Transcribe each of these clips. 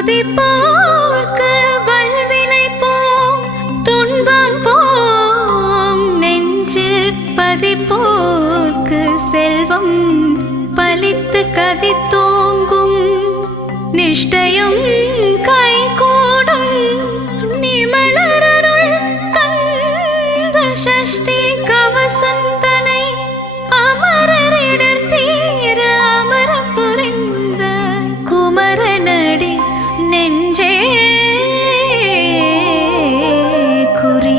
துதிப்போர்க்கு வல்வினை போம் துன்பம் போம் நெஞ்சில் பதிப்போர்க்கு செல்வம் பலித்து கதித்தோங்கும் நிஷ்டையும் கைகூடும் நிமலரருள் கந்த சஷ்டி கவசந்தனை அமரரிடர் தீர அமரம் புரிந்த குமரனடி நெஞ்சே குறி.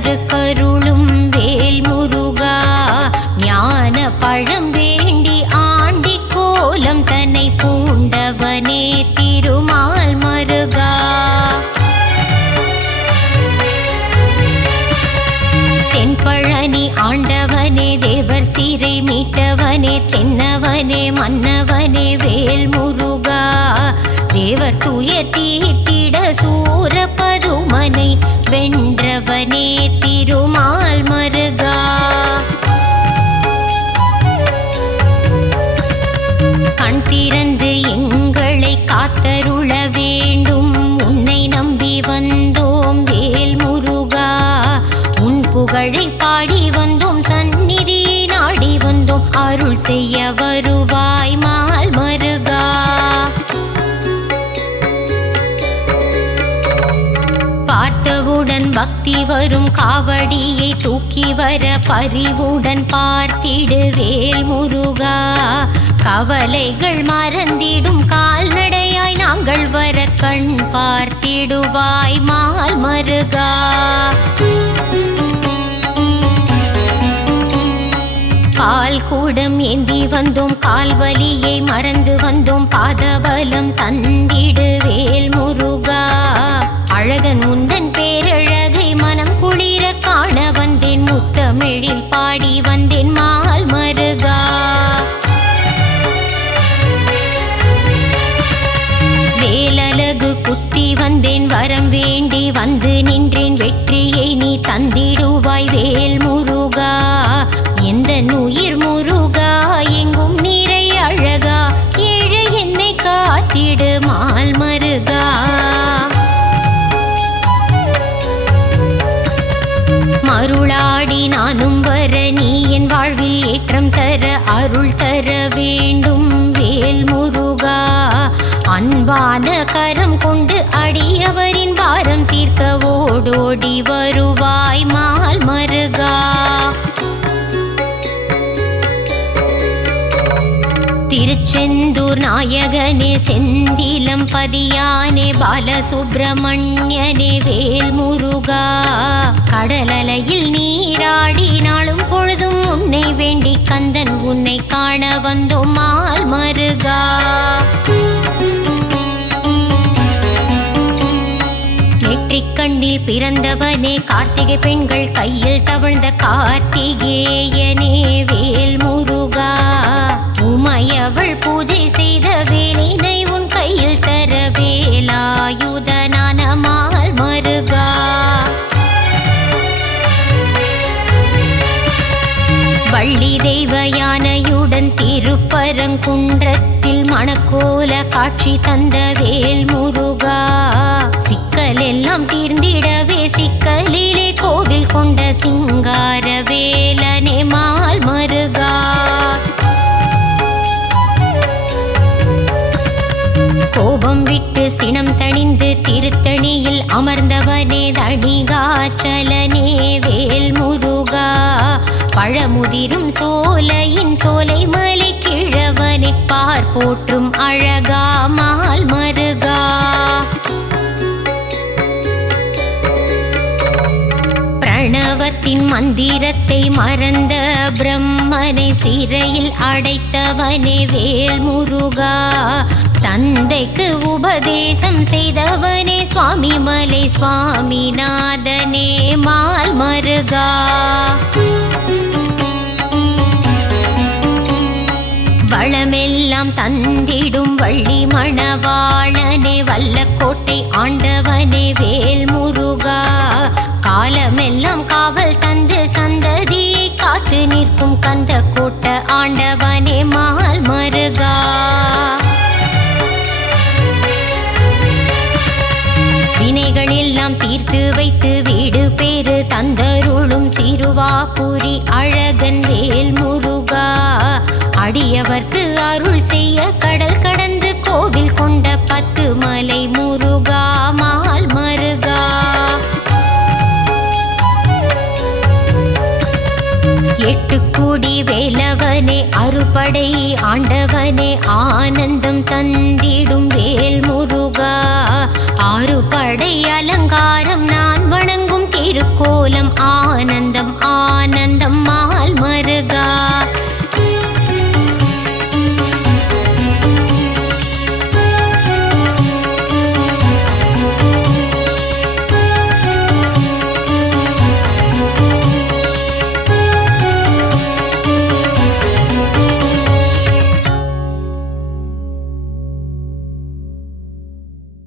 மறுக்கருளும் வேல் முருகா, ஞான பழம் வேண்டி ஆண்டி கோலம் தன்னை பூண்டவனே திருமால் மருகா. தென்பழனி ஆண்டவனே, தேவர் சீரை மீட்டவனே, தென்னவனே மன்னவனே வேல் முருகா, தேவர் துயர் தீர்த்திட சூர பதுமனை வென்றவனே திருமால் மருகா. கண் திறந்து எங்களை காத்தருள வேண்டும், உன்னை நம்பி வந்தோம் வேல் முருகா, உன் புகழை பாடி வந்தோம், சந்நிதி நாடி வந்தோம், அருள் செய்ய வருவாய் மால் மருகா. பார்த்தவுடன் பக்தி வரும், காவடியை தூக்கி வர பரிவுடன் பார்த்திடு வேல் முருகா, கவலைகள் மறந்திடும் கால்நடையாய் நாங்கள் வர கண் பார்த்திடுவாய் மால் மருகா. பால் கூடம் ஏந்தி வந்தோம், கால்வலியை மறந்து வந்தோம், பாதபலம் தந்திடு வேல் முருகா, அழகன் முந்தன் பேரழகை மனம் குளிர காண வந்தேன், முத்தமிழில் பாடி வந்தேன் மால் மருகா. வேலழகு குத்தி வந்தேன், வரம் வேண்டி வந்து நின்றேன், வெற்றியை நீ தந்திடுவாய் வேல் முருகா, எந்த உயிர் முருகா எங்கும் நீரை அழகா, ஏழை என்னை காத்திடு மால் மருகா. மருளாடி நானும் வர, நீ என் வாழ்வில் ஏற்றம் தர, அருள் தர வேண்டும் வேல் முருகா, அன்பான கரம் கொண்டு அடியவரின் பாரம் தீர்க்க ஓடோடி வருவாய் மால் மருகா. திருச்செந்தூர் நாயகனே, செந்திலம் பதியானே, பாலசுப்பிரமணியனே வேல் முருகா, கடலலையில் நீராடி நாளும் பொழுதும் உன்னை வேண்டி கந்தன் உன்னை காண வந்தோம் மால் மருகா. நெற்றிக் கண்ணில் பிறந்தவனே, கார்த்திகை பெண்கள் கையில் தவழ்ந்த கார்த்திகேயனே வேல் முருகா, உமையவள் பூஜை செய்த வேலினை உன் கையில் தர வேலாயுதனான மால் மருகா. வள்ளி தெய்வ யானையுடன் திருப்பரங்குன்றத்தில் மணக்கோல காட்சி தந்த வேல் முருகா, சிக்கல் எல்லாம் தீர்ந்திடவே சிக்கலிலே கோவில் கொண்ட சிங்கார வேலனே மால் மருகா. கோபம் விட்டு சினம் தணிந்து திருத்தணியில் அமர்ந்தவனே தணிகாச்சலனே வேல் முருகா, பழமுதிரும் சோலையின் சோலை மலை கிழவனே பார் போற்றும் அழகா மால் மருகா. பிரணவத்தின் மந்திரத்தை மறந்த பிரம்மனை சிறையில் அடைத்தவனே வேல் முருகா, தந்தைக்கு உபதேசம் செய்தவனே சுவாமி மலை சுவாமிநாதனே மால் மருகா. வளமெல்லாம் தந்திடும் வள்ளி மணவாளனே, வல்லக்கோட்டை ஆண்டவனே வேல் முருகா, காலமெல்லாம் காவல் தந்து சந்ததியை காத்து நிற்கும் கந்த கோட்ட ஆண்டவனே மால் மருகா. வினைகள் எல்லாம் தீர்த்து வைத்து வீடு பேரு தந்தருளும் சிறுவாபுரி அழகன் வேல் முருகா, அடியவர்க்கு அருள் செய்ய கடல் கடந்து கோவில் கொண்ட 10 மலை முருகா மால் மருகா. எட்டுக்கூடி வேலவனே அறுபடை ஆண்டவனே ஆனந்தம் தந்திடும் வேல் முருகா ஆறுபடை அலங்காரம் நான் வணங்கும் திருக்கோலம் ஆனந்தம் ஆனந்தம் மால் மருகா